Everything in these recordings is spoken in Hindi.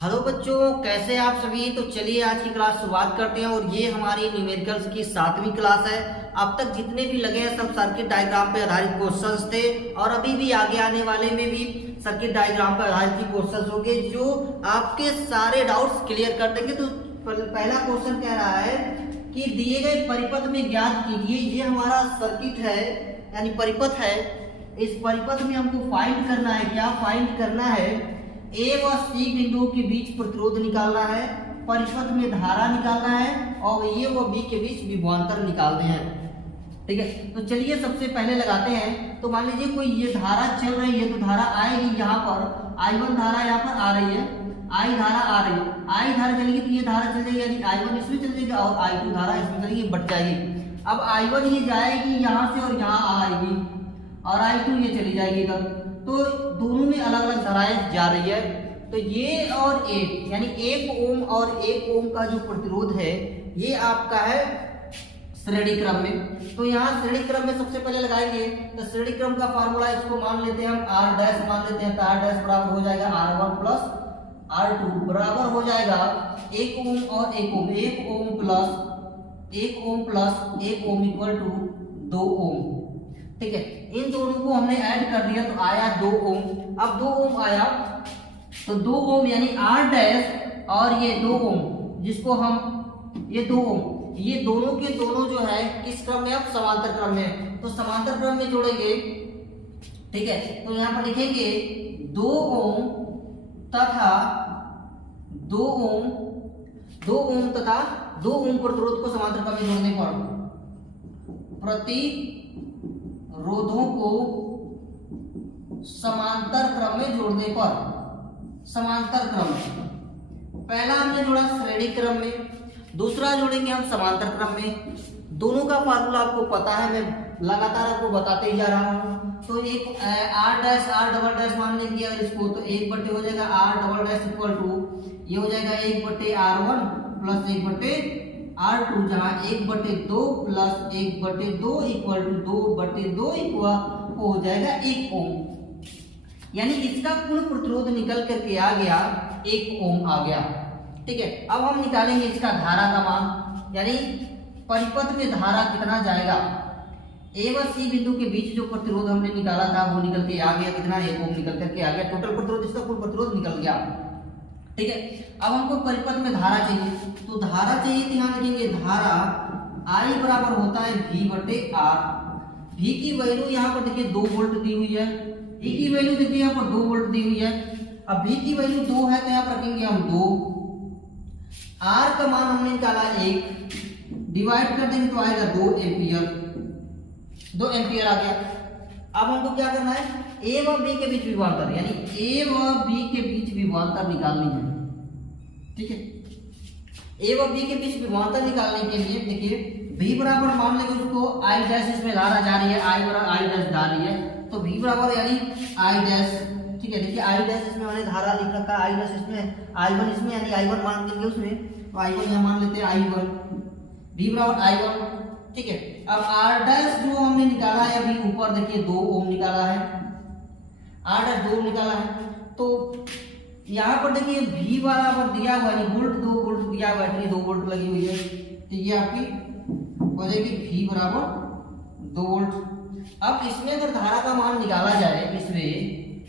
हेलो बच्चों, कैसे आप सभी। तो चलिए आज की क्लास शुरुआत करते हैं। और ये हमारी न्यूमेरिकल्स की 7वीं क्लास है। अब तक जितने भी लगे हैं सब सर्किट डायग्राम पे आधारित क्वेश्चंस थे और अभी भी आगे आने वाले में भी सर्किट डायग्राम पर आधारित ही क्वेश्चंस होंगे जो आपके सारे डाउट्स क्लियर कर देंगे। तो पहला क्वेश्चन कह रहा है कि दिए गए परिपथ में ज्ञात कीजिए। ये हमारा सर्किट है यानी परिपथ है। इस परिपथ में हमको फाइंड करना है। क्या फाइंड करना है? ए व सी बिंदु के बीच प्रतिरोध निकालना है, परिपथ में धारा निकालना है और ए व बी के बीच विभवांतर निकालने हैं। ठीक है, तो चलिए सबसे पहले लगाते हैं। तो मान लीजिए कोई ये धारा चल रही है तो धारा आएगी यहाँ पर, I1 धारा यहाँ पर आ रही है, I धारा आ रही है। I धारा चलेगी तो ये धारा चल जाएगी यानी I1 इसमें चल जाएगी और I2 धारा इसमें चलेगी, बट जाएगी। अब I1 ये जाएगी यहाँ से और यहाँ आएगी और I2 ये चली जाएगी इधर। तो दोनों में अलग अलग धाराएं जा रही है। तो ये और एक यानी 1 ओम और 1 ओम का जो प्रतिरोध है ये आपका है श्रेणी क्रम में। तो यहाँ श्रेणी क्रम में सबसे पहले लगाएंगे। तो श्रेणी क्रम का फार्मूला इसको मान लेते हैं हम R डैश मान लेते हैं। तो R डैश बराबर हो जाएगा R1 प्लस R2 बराबर हो जाएगा 1 ओम और 1 ohm. 1 ohm plus 1 ohm equal to 2 ohm. ठीक है, इन दोनों को हमने ऐड कर दिया तो आया 2 ओम। अब 2 ओम आया तो 2 ओम यानी R डैश और ये 2 ओम जिसको हम ये 2 ओम ये दोनों के दोनों जो है किस क्रम में? अब समांतर क्रम में। तो समांतर क्रम में जोड़ेंगे। ठीक है, तो यहाँ पर लिखेंगे 2 ओम तथा 2 ओम तथा 2 ओम प्रतिरोध को समांतर क्रम में जोड़ने पर प्रतिरोधों को समांतर क्रम में जोड़ने पर, समांतर क्रम में पहला हमने जोड़ा श्रेणी क्रम में, दूसरा जोड़ेंगे हम समांतर क्रम में। दोनों का फार्मूला आपको पता है, मैं लगातार आपको बताते ही जा रहा हूं। तो एक R dash R double dash मान लेंगे अगर इसको, तो 1 बटे हो जाएगा R double dash equal to ये हो जाएगा 1 बटे R1 प्लस 1 बटे R2, जहां 1 बटे 2 प्लस 1 बटे 2 इक्वल टू 2 बटे 2 इक्वल हो जाएगा 1 ओम। यानी इसका कुल प्रतिरोध निकल करके आ गया 1 ओम आ गया। ठीक है, अब हम निकालेंगे इसका धारा का मान, यानी परिपथ में धारा कितना जाएगा। ए व सी बिंदु के बीच जो प्रतिरोध हमने निकाला था वो निकल के आ गया कितना? 1 ओम निकल करके आ गया। टोटल प्रतिरोध इसका कुल प्रतिरोध निकल गया। ठीक है, अब हमको परिपथ में धारा चाहिए। तो धारा चाहिए तो यहाँ लिखेंगे धारा I बराबर होता है V बटे R। V की वैल्यू यहाँ पर देखिए 2 वोल्ट दी हुई है, V की वैल्यू देखिए यहाँ पर 2 वोल्ट दी हुई है। अब V की वैल्यू 2 है तो यहाँ पर रखेंगे हम 2। R का मान हमने निकाला 1, डिवाइड कर देंगे तो आएगा 2 एम्पियर। 2 एम्पियर आ गया। अब हमको क्या करना है? A व B के बीच विभवांतर, यानी A व B के बीच विभवांतर निकालनी है। ठीक है, A व B के बीच विभवांतर निकालने के लिए देखिए V बराबर मान लेंगे उसको I डैश, इसमें धारा जा रही है, I बराबर I डैश जा रही है तो V बराबर यानी I डैश। ठीक है, देखिए I डैश इसमें मैंने धारा लिख रखा है, I डैश इसमें, I1 इसमें यानी I1 मान लेंगे उसमें, तो I1 यहाँ मान लेते हैं I1, V बराबर I1। ठीक है, अब R डैश जो हमने निकाला है अभी ऊपर देखिए 2 ओम निकाला है, R डैश 2 निकाला है। तो यहाँ पर देखिए V बराबर दिया हुआ है वोल्ट, 2 वोल्ट दिया हुआ है, 2 वोल्ट लगी हुई है। तो ये आपकी हो जाएगी V बराबर 2 वोल्ट। अब इसमें अगर धारा का मान निकाला जाए इसमें,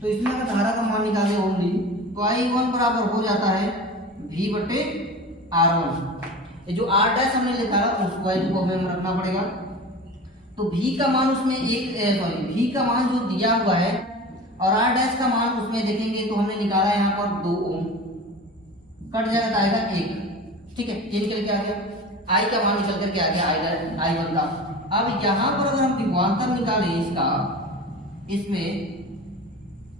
तो इसमें अगर धारा का मान निकाले ओनली तो I1 बराबर हो जाता है V बटे R1। ये जो R डैश हमने निकाला उस वैल्यू को हमें रखना पड़ेगा। तो V का मान उसमें V का मान जो दिया हुआ है और R डैश का मान उसमें देखेंगे तो हमने निकाला यहाँ पर 2 ओम, कट जाएगा तो आएगा 1। ठीक है, ये निकल के आ गया, I का मान निकल करके आ गया I1 का। अब यहाँ पर अगर हम विभवांतर निकालें इसका, इसमें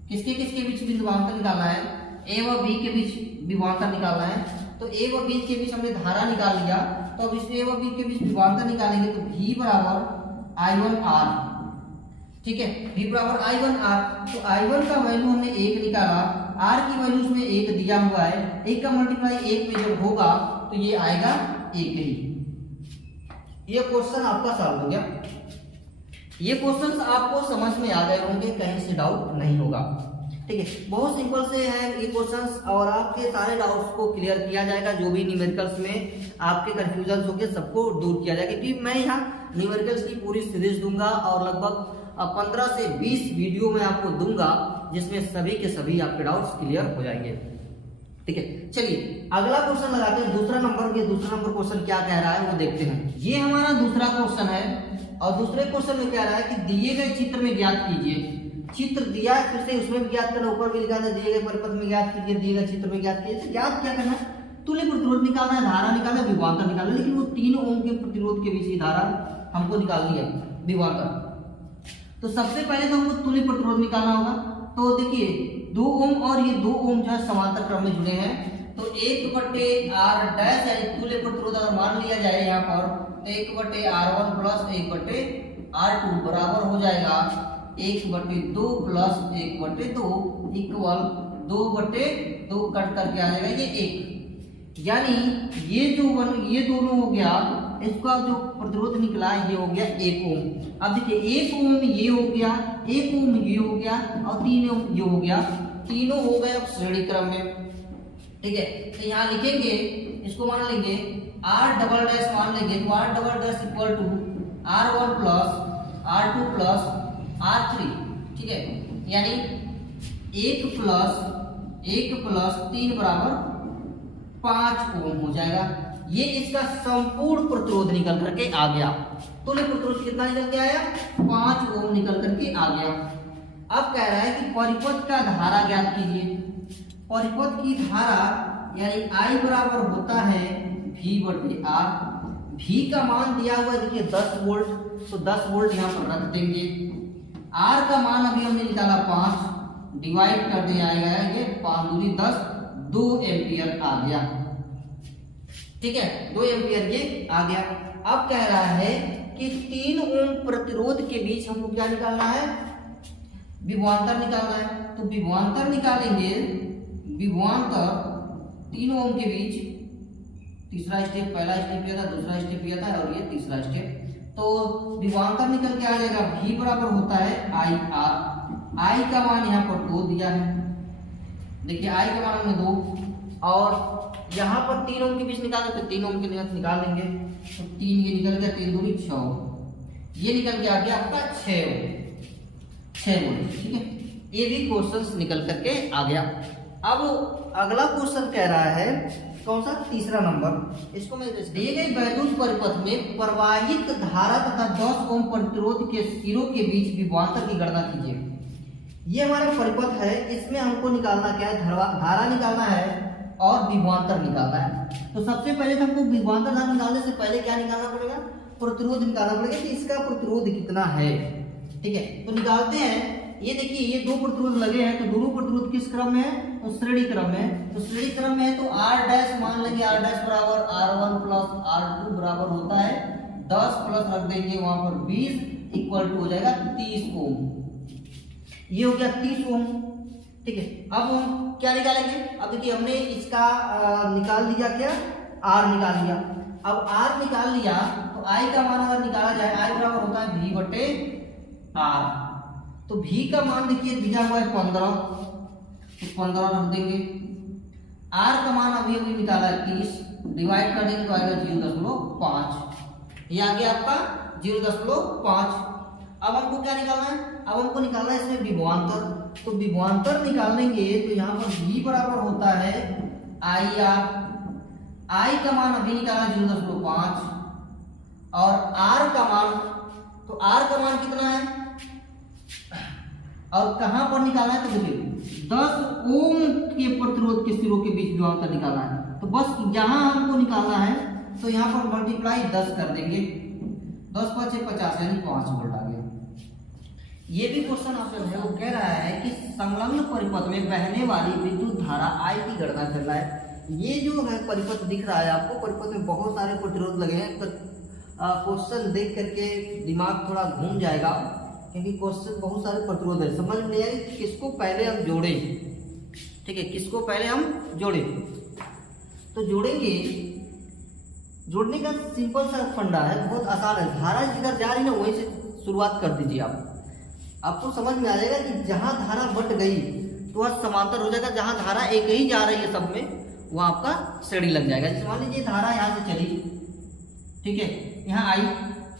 किसके किसके बीच विभवांतर निकालना है? A व B के बीच विभवांतर निकालना है। तो A व B के बीच हमने धारा निकाल लिया, तो अब इसमें A व B के बीच विभवांतर निकालेंगे तो V बराबर I1R। ठीक है, V बराबर I1R। तो I1 का वैल्यू हमने 1 निकाला, R की वैल्यू उसमें 1 दिया हुआ है, 1 का मल्टीप्लाई 1 में जब होगा तो ये आएगा 1 ही। ये क्वेश्चन आपका सॉल्व हो गया। ये क्वेश्चंस आपको समझ में आ गए होंगे, कहीं से डाउट नहीं होगा। ठीक है, बहुत सिंपल से है ये क्वेश्चंस और आपके सारे डाउट्स को क्लियर किया जाएगा। जो भी न्यूमेरिकल्स में आपके कंफ्यूजन हो गए सबको दूर किया जाएगा, क्योंकि मैं यहाँ न्यूमेरिकल्स की पूरी सीरीज दूंगा और लगभग 15 से 20 वीडियो में आपको दूंगा, जिसमें सभी के सभी आपके डाउट्स क्लियर हो जाएंगे। ठीक है, चलिए अगला क्वेश्चन लगाते हैं। दूसरा नंबर क्वेश्चन क्या कह रहा है वो देखते हैं। ये हमारा दूसरा क्वेश्चन है और दूसरे क्वेश्चन में कह रहा है कि दिए गए चित्र में ज्ञात कीजिए। चित्र दिया है, फिर से उसमें भी ज्ञात करना, ऊपर भी लिखा है दिए गए परिपथ में ज्ञात कीजिए, दिए गए चित्र में ज्ञात कीजिए। ज्ञात क्या करना है? तुल्य प्रतिरोध निकालना है, धारा निकालना है, विभवांतर निकालना है। लेकिन वो 3 ओम के प्रतिरोध के बीच की धारा हमको निकालनी है, विभवांतर। तो सबसे पहले तो हमको तुल्य प्रतिरोध निकालना होगा। तो देखिए 2 ओम और ये 2 ओम जो है समांतर क्रम में जुड़े हैं, तो 1/r डैश यानी तुल्य प्रतिरोध अगर मान लिया जाए यहाँ पर 1/r1 प्लस 1/r2 बराबर हो जाएगा 1/2 प्लस 1/2 इक्वल 2/2 कट करके आ जाएगा ये 1। यानी ये दोनों हो गया, इसका जो प्रतिरोध निकला है ये हो गया 1 ओम। अब देखिए 1 ओम ये हो गया, 1 ओम ये हो गया और 3 ओम ये हो गया, तीनों हो गए अब श्रेणी क्रम में। ठीक है, तो यहाँ लिखेंगे, इसको मान लेंगे r डबल डैश मान लेंगे, तो r double dash equal to r1 plus r2 plus r3। ठीक है, यानी 1 प्लस 3 बराबर 5 ओम हो जाएगा। ये इसका संपूर्ण प्रतिरोध निकल करके आ गया। तुल्य प्रतिरोध कितना निकल के आया? 5 ओम निकल करके आ गया। अब कह रहा है कि परिपथ का धारा ज्ञात कीजिए। परिपथ की धारा यानी I बराबर होता है V/R। V का मान दिया हुआ है देखिए 10 वोल्ट, तो 10 वोल्ट यहाँ पर रख देंगे। R का मान अभी हमने निकाला 5, डिवाइड कर दिया आएगा ये 5 दूनी 10, 2 एम्पियर आ गया। ठीक है, 2 एम्पियर ये आ गया। अब कह रहा है कि 3 ओम प्रतिरोध के बीच हमको क्या निकालना है? विभवांतर निकालना है। तो विभवांतर निकालेंगे, विभवांतर 3 ओम के बीच, तीसरा स्टेप, पहला स्टेप किया था, दूसरा स्टेप किया था और ये तीसरा स्टेप। तो विभवांतर निकल के आ जाएगा V बराबर होता है IR। I का मान यहाँ पर 2 दिया है, देखिए I का मान हमने 2 और यहाँ पर 3 ओम के बीच निकालना, तो 3 ओम के लिए निकाल लेंगे। तो 3 ये निकल गया, 3 दूनी 6, ये निकल के आ गया आपका 6 वोल्ट। ठीक है, ये भी क्वेश्चन निकल करके आ गया। अब अगला क्वेश्चन कह रहा है कौन सा? तीसरा नंबर। इसको मैं दिए गए वैद्युत परिपथ में प्रवाहित धारा तथा 10 ओम प्रतिरोध के सिरों के बीच विभवांतर की गणना कीजिए। ये हमारा परिपथ है, इसमें हमको निकालना क्या है? धारा निकालना है और विभवांतर निकालना है। तो सबसे पहले तो हमको विभवांतर धारा निकालने से पहले क्या निकालना पड़ेगा? प्रतिरोध निकालना पड़ेगा कि इसका प्रतिरोध कितना है। ठीक है, तो निकालते हैं। ये देखिए ये 2 प्रतिरोध लगे हैं, तो दोनों प्रतिरोध किस क्रम में है? तो श्रेणी क्रम में। तो श्रेणी क्रम में है तो R डैश मान लेंगे, R डैश बराबर R1 प्लस R2 बराबर होता है 10 प्लस रख देंगे वहां पर 20 इक्वल टू हो जाएगा 30 ओम। ये हो गया 30 ओम। ठीक है, अब हम क्या निकालेंगे? अब देखिए हमने इसका निकाल लिया, क्या? R निकाल लिया। अब R निकाल लिया तो I का मान अगर निकाला जाए, I बराबर होता है V/R। तो V का मान देखिए दिया हुआ है 15, तो 15 रख देंगे। R का मान अभी निकाला है 30, डिवाइड कर देंगे तो आएगा 0.5। ये आ गया आपका 0.5। अब हमको क्या निकालना है? अब हमको निकालना है इसमें विभवांतर। तो विभवांतर निकालेंगे तो यहाँ पर V बराबर होता है IR। I का मान अभी निकाला 0.5 और R का मान, तो R का मान कितना है और कहां पर निकालना है? तो देखिए 10 ओम के प्रतिरोध के सिरों के बीच विभवांतर निकालना है। तो बस जहां हमको निकालना है तो यहाँ पर मल्टीप्लाई 10 कर देंगे, 10 × 5 = 50 यानी 5 वोल्ट आ गया। ये भी क्वेश्चन आपसे है, वो कह रहा है कि संलग्न परिपथ में बहने वाली विद्युत धारा I की गणना करना है। ये जो है परिपथ दिख रहा है आपको, परिपथ में बहुत सारे प्रतिरोध लगे हैं। क्वेश्चन देख करके दिमाग थोड़ा घूम जाएगा, क्योंकि क्वेश्चन बहुत सारे प्रतिरोध है, समझ में नहीं आई किसको पहले हम जोड़ें। ठीक है, किसको पहले हम जोड़ें? तो जोड़ेंगे, जोड़ने का सिंपल सा फंडा है, बहुत आसान है। धारा जिधर जा रही है ना वहीं से शुरुआत कर दीजिए। आपको समझ में आ जाएगा कि जहां धारा बट गई तो वह समांतर हो जाएगा। जहां धारा एक ही जा रही है सब में वह आपका श्रेणी लग जाएगा। जैसे मान लीजिए धारा यहाँ से चली, ठीक है, यहाँ आई,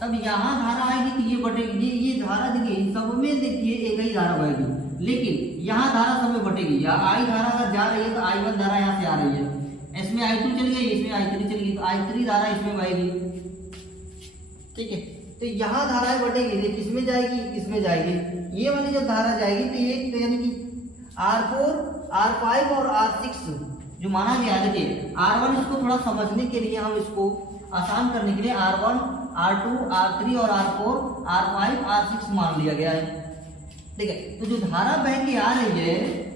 तब यहाँ धारा आएगी तो ये बटेगी, ये धारा देखिए सब में देखिए एक ही धारा बहेगी, लेकिन यहाँ धारा सब में बटेगी। या आई धारा अगर जा रही है तो I1 धारा यहाँ से आ रही है, इसमें I2 चली गई, इसमें I3 चली गई, तो I3 धारा इसमें बहेगी, ठीक है। तो यहाँ धाराएं बटेगी, किसमें जाएगी, इसमें जाएगी। ये वाली जब धारा जाएगी तो ये यानी कि R4, R5 और R6 जो माना गया है, देखिए R1 इसको थोड़ा समझने के लिए हम इसको आसान करने के लिए R1, R2, R3 और R4, R5, R6 मान लिया गया है, ठीक है। तो जो धारा बह के आ रही है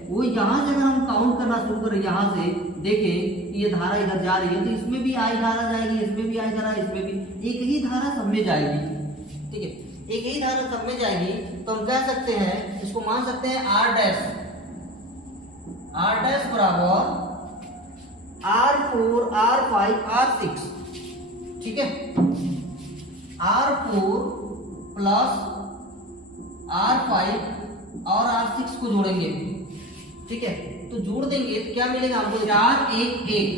वो यहाँ से अगर हम काउंट करना शुरू करें, यहाँ से देखें कि ये धारा इधर जा रही है तो इसमें भी I धारा जाएगी, इसमें भी I धारा, इसमें भी एक ही धारा सब में जाएगी, ठीक है, एक ही धारा सब में जाएगी। तो हम कह सकते हैं, इसको मान सकते हैं R डैश बराबर R4, R5, R6, ठीक है। R4 प्लस R5 और R6 को जोड़ेंगे, ठीक है। तो जोड़ देंगे तो क्या मिलेगा हमको, 4, 1, 1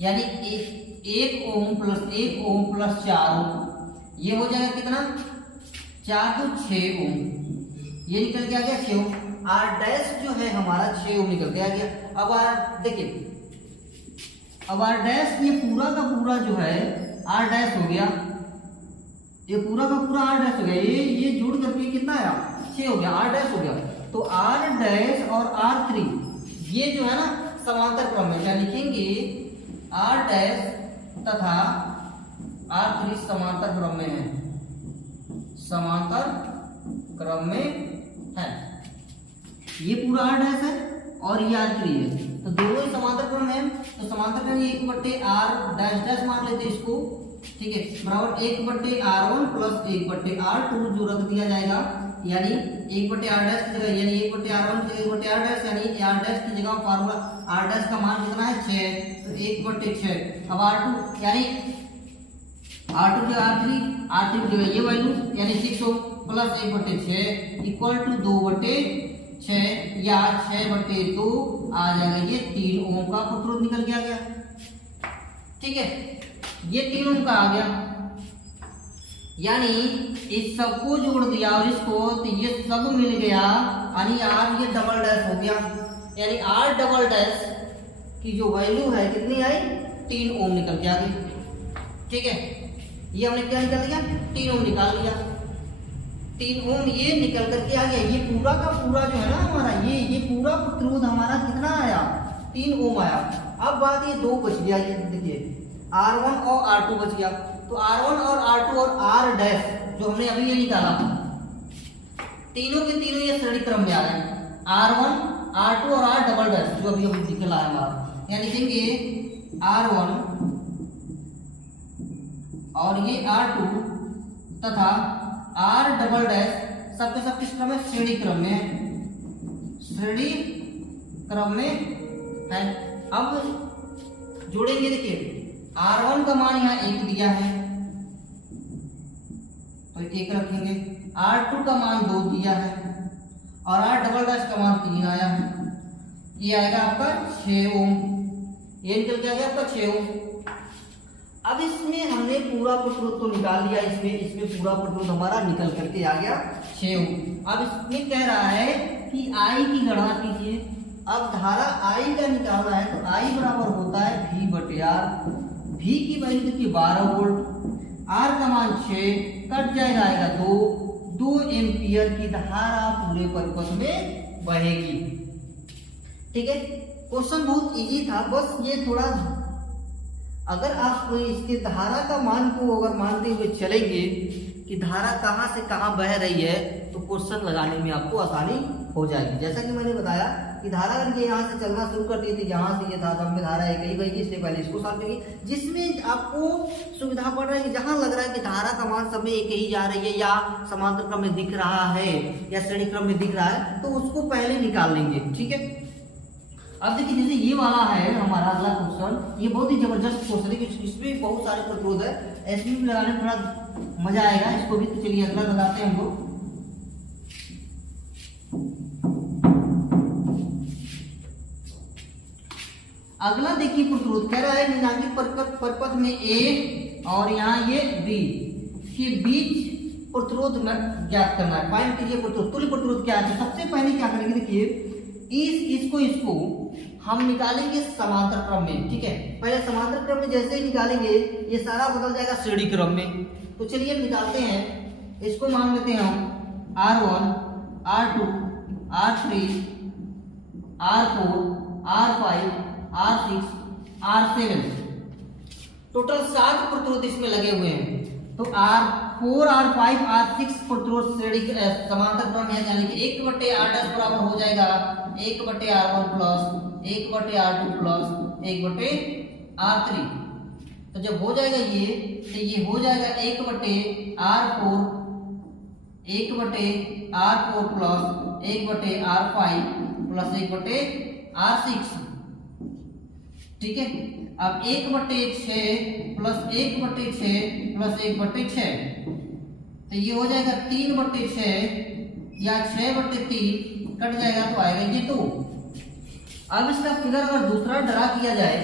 यानी 1 ओम प्लस 1 ओम प्लस 4 ओम, ये हो जाएगा कितना, 4 तो 6 ओम, ये निकल के आ गया 6 ओम। R डैश जो है हमारा 6 ओम निकल के आ गया। अब देखिए, अब R डैश ये पूरा का पूरा जो है R डैश हो गया, ये पूरा का पूरा R डैश हो गया, ये जुड़ करके कितना आया, 6 हो गया, R डैश हो गया। तो R डैश और R3 ये जो है ना समांतर क्रम में क्या लिखेंगे, R डैश तथा R3 समांतर क्रम में है, समांतर क्रम में है। ये पूरा R डैश है और ये R3 है, तो दोनों ही समांतर क्रम है। तो समांतर क्रम 1/R डैश डैश मान लेते हैं इसको, ठीक है, बराबर 1/R1 प्लस 1/R2 जो रख दिया जाएगा, यानी 1/R डैश की जगह, यानी 1/R1 की जगह 1/R डैश, यानी R डैश की जगह फार्मूला R डैश का मान कितना है, 6, तो 1/6। अब R2 यानी R2 की R3 की जगह ये वैल्यू यानी 6 हो प्लस 1/6 इक्वल टू 2/6 या 6/2 आ जाएगा। ये 3 ओम का प्रतिरोध निकल के आ गया, ठीक है, ये 3 ओम का आ गया। यानी इस सबको जोड़ दिया और इसको, तो ये सब मिल गया, यानी R ये डबल डैश हो गया, यानी R डबल डैश की जो वैल्यू है कितनी आई, 3 ओम निकल के आ गई, ठीक है। ये हमने क्या निकाल लिया, 3 ओम निकाल लिया, 3 ओम ये निकल करके आ गया। ये पूरा का पूरा जो है ना हमारा, ये पूरा प्रतिरोध हमारा कितना आया, 3 ओम आया। अब बात ये 2 बच गया, ये देखिए R1 और R2 बच गया। तो R1 और R2 और R डैश जो हमने अभी ये निकाला, तीनों के तीनों ये श्रेणी क्रम में आ गए, R1, R2 और R डबल डैश जो अभी निकला है हमारा। यहाँ लिखेंगे R1 और ये R2 तथा R डबल डैश सबके सब किस क्रम में, श्रेणी क्रम में, श्रेणी क्रम में है। अब जोड़ेंगे, देखिए R1 का मान यहाँ 1 दिया है तो 1 रखेंगे, R2 का मान 2 दिया है और R डबल डैश का मान 3 आया है, ये आएगा आपका 6 ओम, ये निकल के आ गया आपका 6 ओम। अब इसमें हमने पूरा प्रतिरोध तो निकाल लिया, इसमें पूरा प्रतिरोध हमारा निकल करके आ गया 6 ओम। अब इसमें कह रहा है कि I की गणना कीजिए। अब धारा I का निकालना है तो I बराबर होता है V/R। V की वैल्यू देखिए 12 वोल्ट, R का मान 6, कट जाएगा आएगा 2 एम्पियर की धारा पूरे परिपथ में बहेगी, ठीक है। क्वेश्चन बहुत इजी था, बस ये थोड़ा अगर आप इसके धारा का मान को अगर मानते हुए चलेंगे कि धारा कहाँ से कहाँ बह रही है तो क्वेश्चन लगाने में आपको आसानी हो जाएगी। जैसा कि मैंने बताया कि धारा अगर ये यहाँ से चलना शुरू कर दी थी, यहाँ से ये धारा में धारा एक ही बहेगी, इससे पहले इसको सॉल्व करिए, जिसमें आपको सुविधा पड़ रहा है कि जहाँ लग रहा है कि धारा का मान सब में एक ही जा रही है या समांतर क्रम में दिख रहा है या श्रेणी क्रम में दिख रहा है, तो उसको पहले निकाल लेंगे, ठीक है। अब देखिए जैसे ये वाला है हमारा अगला क्वेश्चन, ये बहुत ही जबरदस्त क्वेश्चन है, इसमें बहुत सारे प्रतिरोध है, ऐसे भी लगाने में थोड़ा मजा आएगा इसको भी। तो चलिए अगला लगाते हैं हम लोग। अगला देखिए प्रतिरोध कह रहा है निम्नांकित परिपथ में ए और यहाँ ये बी के बीच प्रतिरोध में ज्ञात करना है। फाइंड कीजिए प्रतिरोध, तुल्य प्रतिरोध क्या है। तो सबसे पहले क्या करेंगे, देखिए इसको हम निकालेंगे समांतर क्रम में, ठीक है। पहले समांतर क्रम में जैसे ही निकालेंगे ये सारा बदल जाएगा श्रेणी क्रम में। तो चलिए निकालते हैं, इसको मान लेते हैं हम R1, R2, R3, R4, R5, R6, R7, total 7 प्रतिरोध इसमें लगे हुए हैं। तो R4, R5, R6 प्रतिरोध श्रेणी समांतर क्रम है, यानी कि 1/R' बराबर हो जाएगा 1/R1 plus 1/R2 plus 1/R3। तो जब हो जाएगा ये, तो ये हो जाएगा 1/R4 plus 1/R5 plus 1/R6, ठीक है। अब 1/6 प्लस 1/6 प्लस 1/6, तो ये हो जाएगा 3/6 या 6/3 कट जाएगा तो आएगा ये 2। अब इसका फिगर अगर दूसरा ड्रा किया जाए,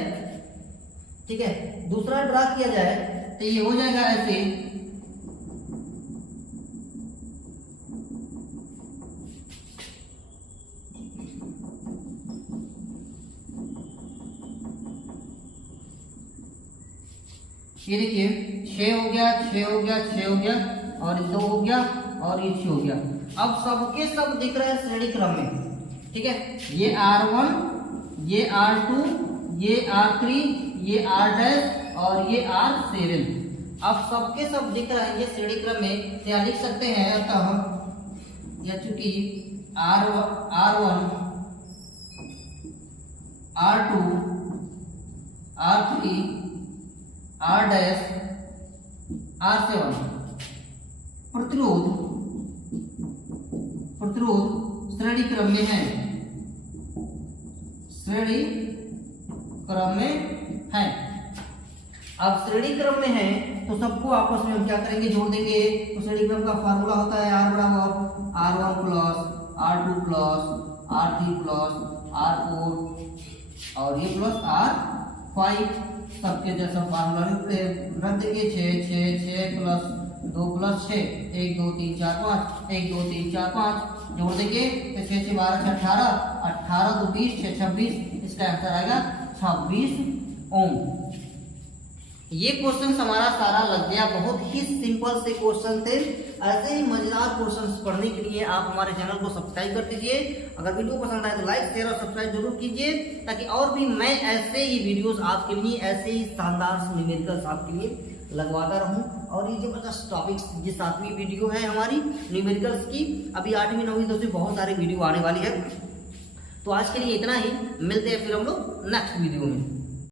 ठीक है, दूसरा ड्रा किया जाए तो ये हो जाएगा ऐसे, ये देखिए 6 हो गया, 6 हो गया, 6 हो गया और 2 हो गया और ये 6 हो गया। अब सबके सब दिख रहे हैं श्रेणी क्रम में, ठीक है। ये R1, ये R2, ये R3, ये R' और ये R7, अब सबके सब दिख रहे हैं ये श्रेणी क्रम में। तो यहाँ लिख सकते हैं, अतः यह चूंकि R1, R2, R3, R' R7 प्रतिरोध श्रेणी क्रम में है, श्रेणी क्रम में है। अब श्रेणी क्रम में है तो सबको आपस में हम क्या करेंगे, जोड़ देंगे। तो श्रेणी क्रम का फार्मूला होता है R बराबर R1 plus R2 plus R3 plus R4 और ये प्लस R5, सबके जैसा फार्मूला रख देंगे। 6 प्लस 2 प्लस 6, 1 2 3 4 5, 1 2 3 4 5 जोड़ देंगे तो 6 6 12 6 18, 18 2 20, 6 26, इसका आंसर आएगा 26 ओम। ये क्वेश्चन हमारा सारा लग गया। बहुत ही सिंपल से क्वेश्चन थे। ऐसे ही मजेदार क्वेश्चंस पढ़ने के लिए आप हमारे चैनल को सब्सक्राइब कर दीजिए। अगर वीडियो पसंद आए तो लाइक शेयर और सब्सक्राइब जरूर कीजिए, ताकि और भी मैं ऐसे ही वीडियोस आपके लिए, ऐसे ही शानदार न्यूमेरिकल्स आपके लिए लगवाता रहूं। और ये जबरदस्त टॉपिक्स, ये 7वीं वीडियो है हमारी न्यूमेरिकल्स की। अभी 8वीं 9वीं 10वीं बहुत सारे वीडियो आने वाली है। तो आज के लिए इतना ही, मिलते हैं फिर हम लोग नेक्स्ट वीडियो में।